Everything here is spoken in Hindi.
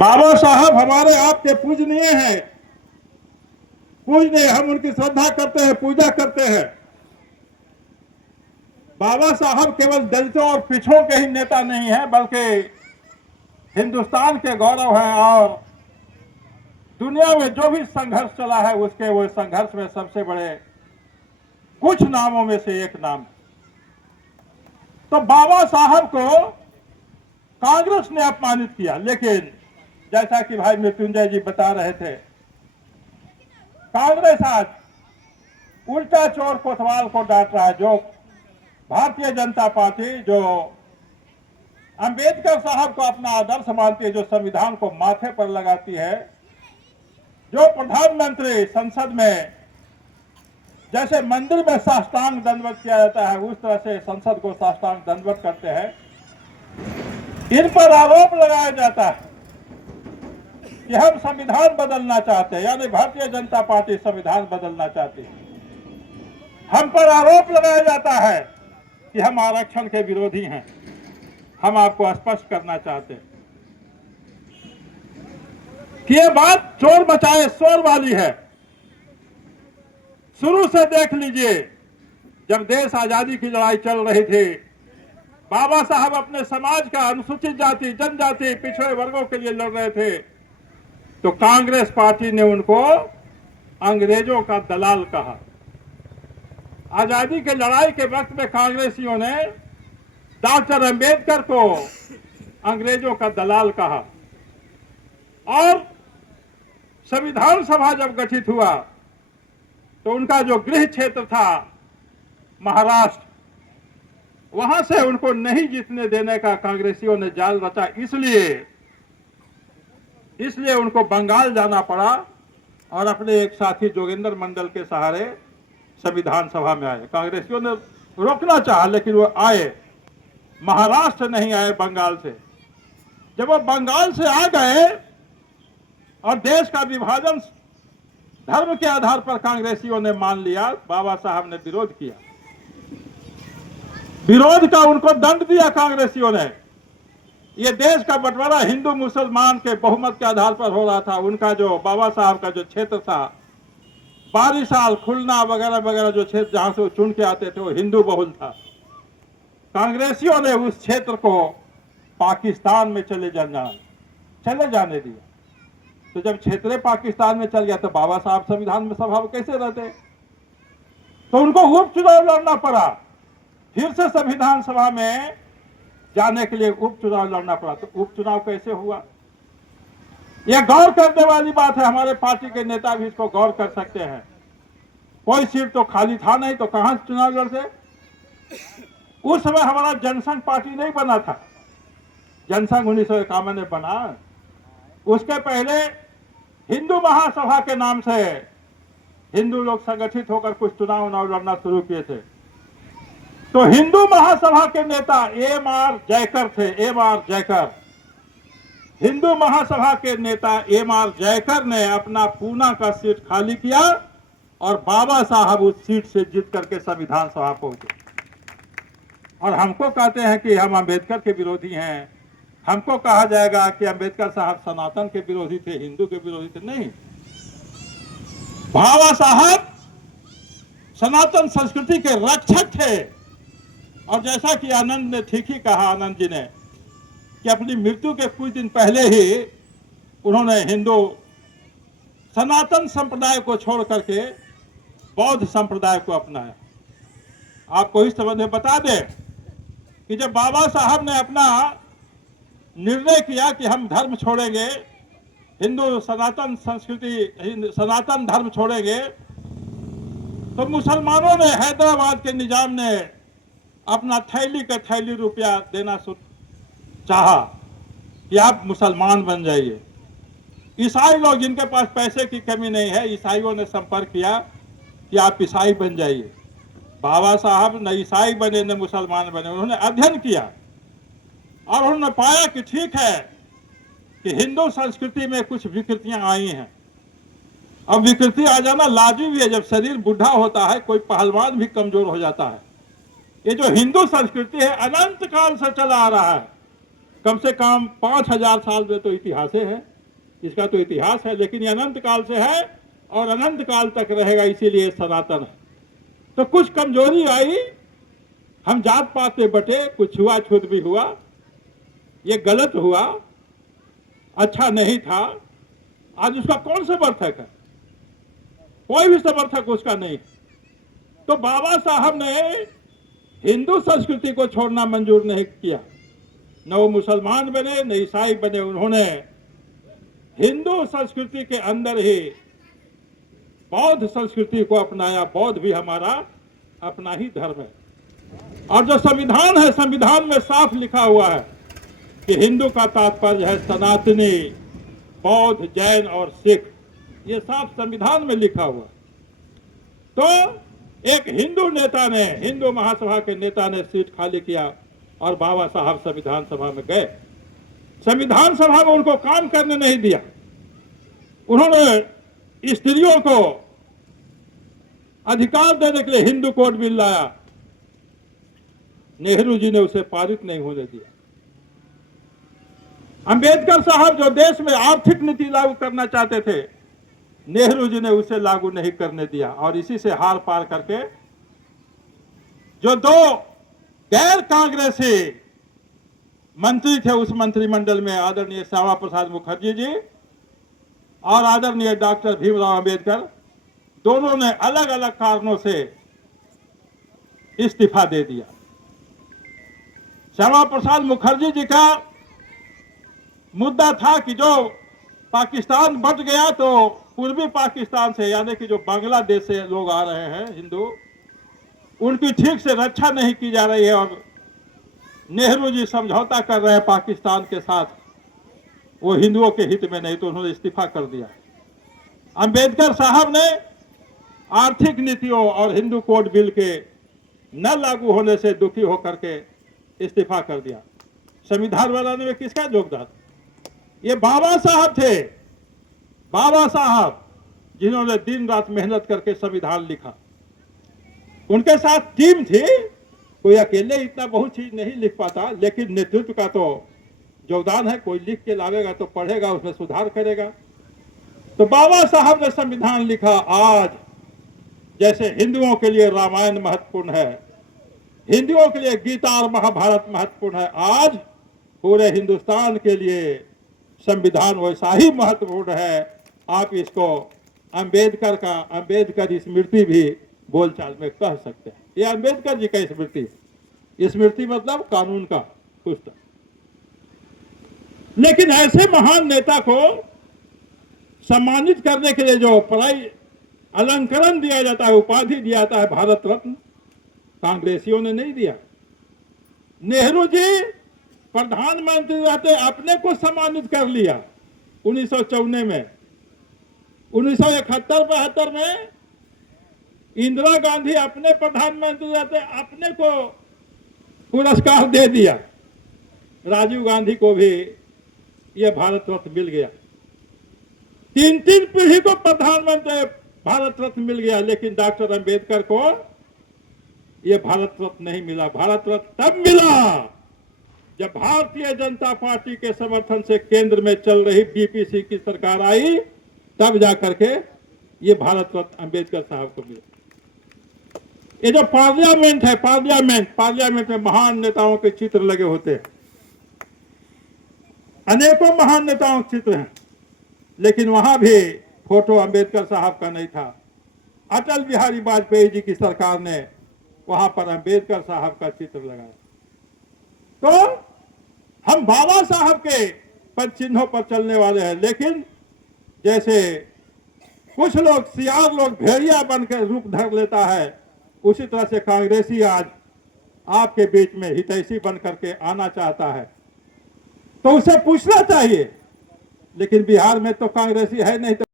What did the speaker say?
बाबा साहब हमारे आपके पूजनीय हैं, पूजनीय, हम उनकी श्रद्धा करते हैं, पूजा करते हैं। बाबा साहब केवल दलितों और पिछड़ों के ही नेता नहीं हैं, बल्कि हिंदुस्तान के गौरव हैं और दुनिया में जो भी संघर्ष चला है उसके वो संघर्ष में सबसे बड़े कुछ नामों में से एक नाम। तो बाबा साहब को कांग्रेस ने अपमानित किया, लेकिन जैसा कि भाई मृत्युंजय जी बता रहे थे, कांग्रेस आज उल्टा चोर कोतवाल को डांट रहा है। जो भारतीय जनता पार्टी जो अंबेडकर साहब को अपना आदर्श मानती है, जो संविधान को माथे पर लगाती है, जो प्रधानमंत्री संसद में जैसे मंदिर में साष्टांग दंडवत किया जाता है उस तरह से संसद को साष्टांग दंडवत करते हैं, इन पर आरोप लगाया जाता है कि हम संविधान बदलना चाहते हैं, यानी भारतीय जनता पार्टी संविधान बदलना चाहती है। हम पर आरोप लगाया जाता है कि हम आरक्षण के विरोधी हैं। हम आपको स्पष्ट करना चाहते हैं कि ये बात चोर मचाए शोर वाली है। शुरू से देख लीजिए, जब देश आजादी की लड़ाई चल रही थी, बाबा साहब अपने समाज का अनुसूचित जाति, जनजाति, पिछड़े वर्गों के लिए लड़ रहे थे, तो कांग्रेस पार्टी ने उनको अंग्रेजों का दलाल कहा। आजादी के लड़ाई के वक्त में कांग्रेसियों ने डॉक्टर अंबेडकर को अंग्रेजों का दलाल कहा और संविधान सभा जब गठित हुआ तो उनका जो गृह क्षेत्र था महाराष्ट्र, वहां से उनको नहीं जीतने देने का कांग्रेसियों ने जाल रचा। इसलिए उनको बंगाल जाना पड़ा और अपने एक साथी जोगेंद्र मंडल के सहारे संविधान सभा में आए। कांग्रेसियों ने रोकना चाहा लेकिन वो आए, महाराष्ट्र नहीं आए, बंगाल से। जब वो बंगाल से आ गए और देश का विभाजन धर्म के आधार पर कांग्रेसियों ने मान लिया, बाबा साहब ने विरोध किया। विरोध का उनको दंड दिया कांग्रेसियों ने। ये देश का बंटवारा हिंदू मुसलमान के बहुमत के आधार पर हो रहा था। उनका जो बाबा साहब का जो क्षेत्र था, बारिशाल, खुलना वगैरह वगैरह, जो क्षेत्र जहां से वो चुन के आते थे वो हिंदू बहुल था। कांग्रेसियों ने उस क्षेत्र को पाकिस्तान में चले जाने दिया। तो जब क्षेत्र पाकिस्तान में चल गया तो बाबा साहब संविधान में सभा में कैसे रहते? तो उनको उपचुनाव लड़ना पड़ा, फिर से संविधान सभा में जाने के लिए उपचुनाव लड़ना पड़ा। तो उपचुनाव कैसे हुआ? यह गौर करने वाली बात है। हमारे पार्टी के नेता भी इसको गौर कर सकते हैं। कोई सीट तो खाली था नहीं, तो कहां से चुनाव लड़ते? उस समय हमारा जनसंघ पार्टी नहीं बना था। जनसंघ 1951 में बना। उसके पहले हिंदू महासभा के नाम से हिंदू लोग संगठित होकर कुछ चुनाव लड़ना शुरू किए थे। तो हिंदू महासभा के नेता एम.आर. जयकर थे। एम.आर. जयकर, हिंदू महासभा के नेता एम.आर. जयकर ने अपना पूना का सीट खाली किया और बाबा साहब उस सीट से जीत करके संविधान सभा पहुंचे। और हमको कहते हैं कि हम अंबेडकर के विरोधी हैं। हमको कहा जाएगा कि अंबेडकर साहब सनातन के विरोधी थे, हिंदू के विरोधी थे। नहीं, बाबा साहब सनातन संस्कृति के रक्षक थे। और जैसा कि आनंद ने ठीक ही कहा, आनंद जी ने, कि अपनी मृत्यु के कुछ दिन पहले ही उन्होंने हिंदू सनातन संप्रदाय को छोड़ करके बौद्ध संप्रदाय को अपनाया। आपको इस संबंध में बता दें कि जब बाबा साहब ने अपना निर्णय किया कि हम धर्म छोड़ेंगे, हिंदू सनातन संस्कृति, सनातन धर्म छोड़ेंगे, तो मुसलमानों ने, हैदराबाद के निजाम ने अपना थैली का थैली रुपया देना चाहा कि आप मुसलमान बन जाइए। ईसाई लोग, जिनके पास पैसे की कमी नहीं है, ईसाइयों ने संपर्क किया कि आप ईसाई बन जाइए। बाबा साहब न ईसाई बने न मुसलमान बने। उन्होंने अध्ययन किया और उन्होंने पाया कि ठीक है कि हिंदू संस्कृति में कुछ विकृतियां आई हैं। अब विकृति आ जाना लाजिमी है। जब शरीर बुढ़ा होता है, कोई पहलवान भी कमजोर हो जाता है। ये जो हिंदू संस्कृति है अनंत काल से चला आ रहा है। कम से कम 5000 साल में तो इतिहास है, इसका तो इतिहास है, लेकिन ये अनंत काल से है और अनंत काल तक रहेगा, इसीलिए सनातन है। तो कुछ कमजोरी आई, हम जात पात में बटे, कुछ छुआछूत भी हुआ, ये गलत हुआ, अच्छा नहीं था। आज उसका कौन समर्थक है? कोई भी समर्थक उसका नहीं। तो बाबा साहब ने हिंदू संस्कृति को छोड़ना मंजूर नहीं किया। न वो मुसलमान बने न ईसाई बने, उन्होंने हिंदू संस्कृति के अंदर ही बौद्ध संस्कृति को अपनाया। बौद्ध भी हमारा अपना ही धर्म है। और जो संविधान है, संविधान में साफ लिखा हुआ है कि हिंदू का तात्पर्य है सनातनी, बौद्ध, जैन और सिख। ये साफ संविधान में लिखा हुआ। तो एक हिंदू नेता ने, हिंदू महासभा के नेता ने सीट खाली किया और बाबा साहब संविधान सभा में गए। संविधान सभा में उनको काम करने नहीं दिया। उन्होंने स्त्रियों को अधिकार देने के लिए हिंदू कोड बिल लाया। नेहरू जी ने उसे पारित नहीं होने दिया। अंबेडकर साहब जो देश में आर्थिक नीति लागू करना चाहते थे, नेहरू जी ने उसे लागू नहीं करने दिया। और इसी से हार पार करके जो दो गैर कांग्रेसी मंत्री थे उस मंत्रिमंडल में, आदरणीय श्यामा प्रसाद मुखर्जी जी और आदरणीय डॉक्टर भीमराव अंबेडकर, दोनों ने अलग अलग कारणों से इस्तीफा दे दिया। श्यामा प्रसाद मुखर्जी जी का मुद्दा था कि जो पाकिस्तान बट गया तो पूर्वी पाकिस्तान से, यानी कि जो बांग्लादेश से लोग आ रहे हैं हिंदू, उनकी ठीक से रक्षा नहीं की जा रही है और नेहरू जी समझौता कर रहे हैं पाकिस्तान के साथ, वो हिंदुओं के हित में नहीं, तो उन्होंने इस्तीफा कर दिया। अंबेडकर साहब ने आर्थिक नीतियों और हिंदू कोड बिल के न लागू होने से दुखी होकर के इस्तीफा कर दिया। संविधान बनाने में किसका योगदान? ये बाबा साहब थे। बाबा साहब जिन्होंने दिन रात मेहनत करके संविधान लिखा। उनके साथ टीम थी, कोई अकेले इतना बहुत चीज नहीं लिख पाता, लेकिन नेतृत्व का तो योगदान है। कोई लिख के लावेगा तो पढ़ेगा, उसमें सुधार करेगा। तो बाबा साहब ने संविधान लिखा। आज जैसे हिंदुओं के लिए रामायण महत्वपूर्ण है, हिंदुओं के लिए गीता और महाभारत महत्वपूर्ण है, आज पूरे हिंदुस्तान के लिए संविधान वैसा ही महत्वपूर्ण है। आप इसको अंबेडकर स्मृति भी बोलचाल में कह सकते हैं। ये अंबेडकर जी का स्मृति, स्मृति मतलब कानून का पुस्तक। लेकिन ऐसे महान नेता को सम्मानित करने के लिए जो पढ़ाई अलंकरण दिया जाता है, उपाधि दिया जाता है भारत रत्न, कांग्रेसियों ने नहीं दिया। नेहरू जी प्रधानमंत्री रहते अपने को सम्मानित कर लिया 1954 में। 1971-72 में इंदिरा गांधी अपने प्रधानमंत्री रहते अपने को पुरस्कार दे दिया। राजीव गांधी को भी यह भारत रत्न मिल गया। 3 पीढ़ी को प्रधानमंत्री भारत रत्न मिल गया, लेकिन डॉक्टर अंबेडकर को यह भारत रत्न नहीं मिला। भारत रत्न तब मिला जब भारतीय जनता पार्टी के समर्थन से केंद्र में चल रही बीपीसी की सरकार आई, तब जाकर के ये भारत रत्न अंबेडकर साहब को मिला। ये जो पार्लियामेंट है, पार्लियामेंट में महान नेताओं के चित्र लगे होते हैं, अनेकों महान नेताओं के चित्र हैं, लेकिन वहां भी फोटो अंबेडकर साहब का नहीं था। अटल बिहारी वाजपेयी जी की सरकार ने वहां पर अंबेडकर साहब का चित्र लगाया। तो हम बाबा साहब के पद चिन्हों पर चलने वाले हैं, लेकिन जैसे कुछ लोग सियार लोग भेड़िया बनकर रूप धर लेता है, उसी तरह से कांग्रेसी आज आपके बीच में हितैषी बन करके आना चाहता है। तो उसे पूछना चाहिए, लेकिन बिहार में तो कांग्रेसी है नहीं। तो